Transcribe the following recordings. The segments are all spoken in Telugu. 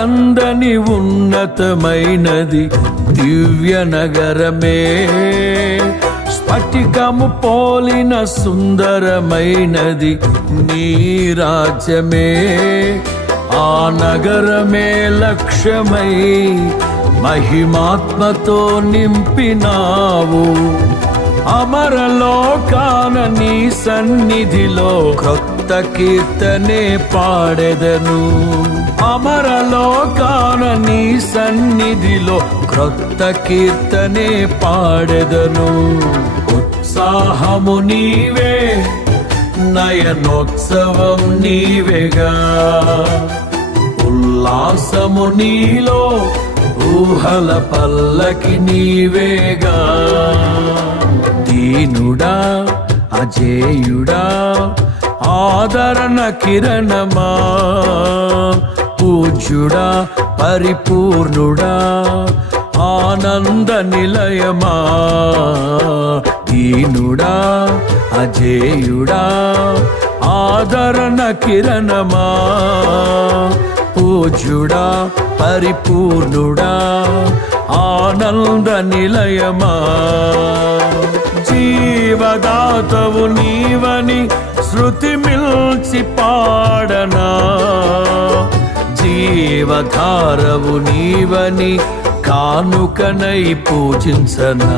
ఎవరికందని ఉన్నతమైనది దివ్య నగరమే, స్ఫటికము పోలిన సుందరమైనది నీ రాజ్యమే. ఆ నగరమే లక్ష్యమై మహిమాత్మతో నింపినావు. అమరలోకాన నీ సన్నిధిలో క్రొత్త కీర్తనే పాడెదను. అమరలోకాన నీ సన్నిధిలో క్రొత్త కీర్తనే పాడెదను. ఉత్సాహము నీవే, నయనోత్సవం నీవేగా, ఉల్లాసము నీలో, ఊహల పల్లకి నీవేగా. దీనుడా అజేయుడా ఆదరణ కిరణమా, పూజ్యుడా పరిపూర్ణుడా ఆనంద నిలయమా. దీనుడా అజేయుడా ఆదరణ కిరణమా, పూజ్యుడా పరిపూర్ణుడా ఆనంద నిలయమా. జీవదాతవు నీవని శృతి మిల్చి పాడనా, జీవధారవు నీవని కానుకనై పూజించనా.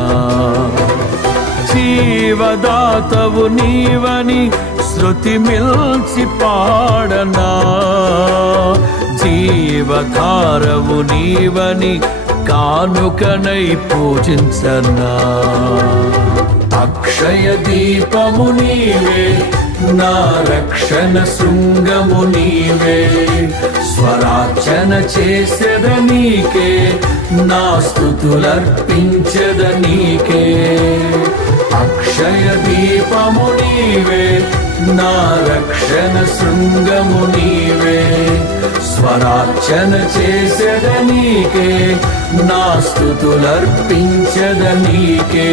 జీవదాతవు నీవని శృతి మిల్చి పాడనా, జీవధారవు నీవని కానుకనై పూజించనా. అక్షయ దీపము నీవే, నా రక్షణ శృంగము నీవే, స్వరార్చన చేసెద నీకే, నా స్తుతులర్పించెద నీకే. అక్షయ దీపము నీవే, నా రక్షణ శృంగము నీవే, స్వరార్చన చేసెద నీకే, నా స్తుతులర్పించెద నీకే.